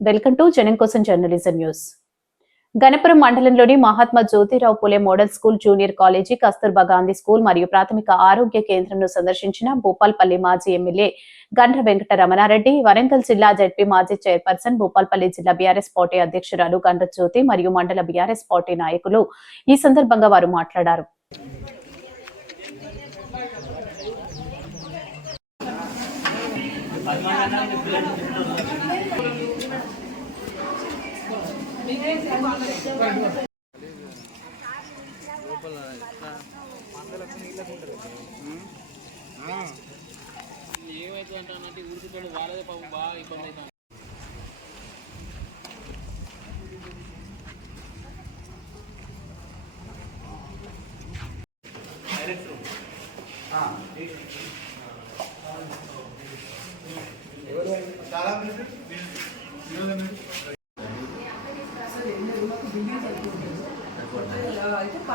Welcome to జనం కోసం journalism news. Ganapuram మండలంలోని Mahatma Jyotirao Phule model school junior college Kasturba Gandhi school మరియు ప్రాథమిక ఆరోగ్య కేంద్రంను సందర్శించిన భూపాల్పల్లి మాజీ ఎమ్మెల్యే గండ్ర వెంకట రమణారెడ్డి వరంగల్ జిల్లా జడ్పీ మాజీ చైర్పర్సన్ భూపాల్పల్లి జిల్లా బీఆర్ఎస్ పార్టీ అధ్యక్షురాలు గండ్ర జ్యోతి మరియు మండల బీఆర్ఎస్ పార్టీ నాయకులు ఈ సందర్భంగా వారు మాట్లాడారు. ఏమైతే అంటే ఉరుకుతాడు వాళ్ళదే పాపం బాగా ఇబ్బంది అవుతుంది అయితే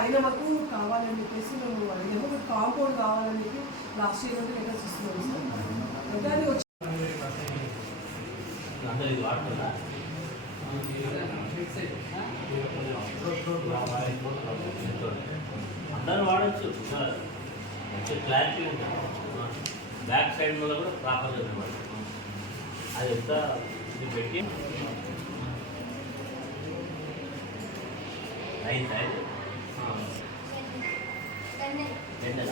ఆయన మాకు కావాలని చెప్పేసి మేము అడిగాము. ఒక కాంపౌండ్ కావాలని చెప్పి లాస్ట్ ఇయర్ నుండి లెటర్స్ ఇస్తున్నాం సార్. అయితే అది వచ్చి అందరూ వాడచ్చు. మంచి క్లారిటీ ఉంటుంది. బ్యాక్ సైడ్ వల్ల కూడా ప్రాపర్గా అనమాట అది ఎంత ఇది పెట్టి? Nine side Vennela.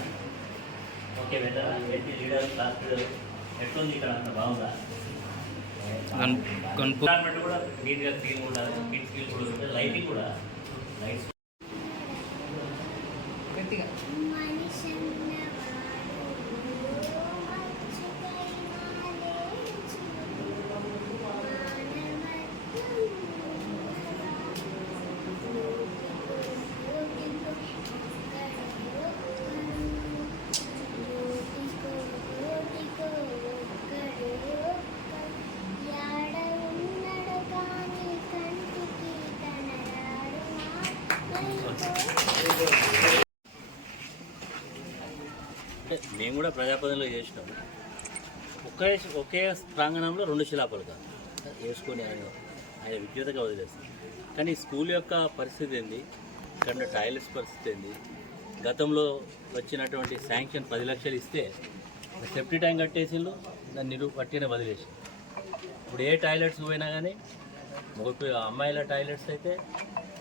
Okay Vennela. పెట్టి లీడర్ క్లాస్ ఎట్లుంది ఇక్కడ అంత బాగుందా? ఎన్విరాన్మెంట్ కూడా నీట్గా క్లీన్ ఉండాలి. కిడ్స్ కూడా ఉంటుంది లైటింగ్ కూడా లైట్స్ అంటే మేము కూడా ప్రజాపదంలో చేసినాం. ఒకే ఒకే ప్రాంగణంలో రెండు శిలాపలకాలు వేసుకొని ఆయన ఆయన విజ్ఞతగా వదిలేస్తాం కానీ స్కూల్ యొక్క పరిస్థితి ఏంది? ఇక్కడ టాయిలెట్స్ పరిస్థితి ఏంది? గతంలో వచ్చినటువంటి శాంక్షన్ పది లక్షలు ఇస్తే సెఫ్టీ ట్యాంక్ కట్టేసిండు దాన్ని నిరు పట్టిన వదిలేసి ఇప్పుడు ఏ టాయిలెట్స్ పోయినా కానీ మగ అమ్మాయిల టాయిలెట్స్ అయితే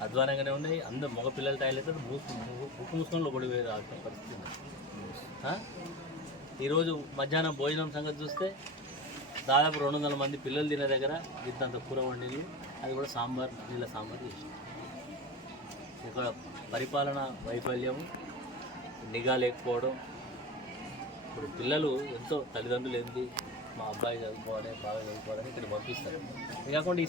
అధ్వానంగానే ఉన్నాయి. అందరు మగ పిల్లలు టాయిలెట్స్ అయితే మూసు ముక్కు మూసుకొని లోపడి పోయే పరిస్థితి. ఈరోజు మధ్యాహ్నం భోజనం సంగతి చూస్తే దాదాపు రెండు వందల మంది పిల్లలు తినే దగ్గర ఇంతంత కూర వండిల్లు అది కూడా సాంబార్ నీళ్ళ సాంబార్ చేసి ఇక్కడ పరిపాలన వైఫల్యం నిఘా లేకపోవడం. ఇప్పుడు పిల్లలు ఎంతో తల్లిదండ్రులు ఏంటి మా అబ్బాయి చదువుకోవాలి బాగా చదువుకోవాలని ఇక్కడ పంపిస్తారు. ఇది కాకుండా ఈ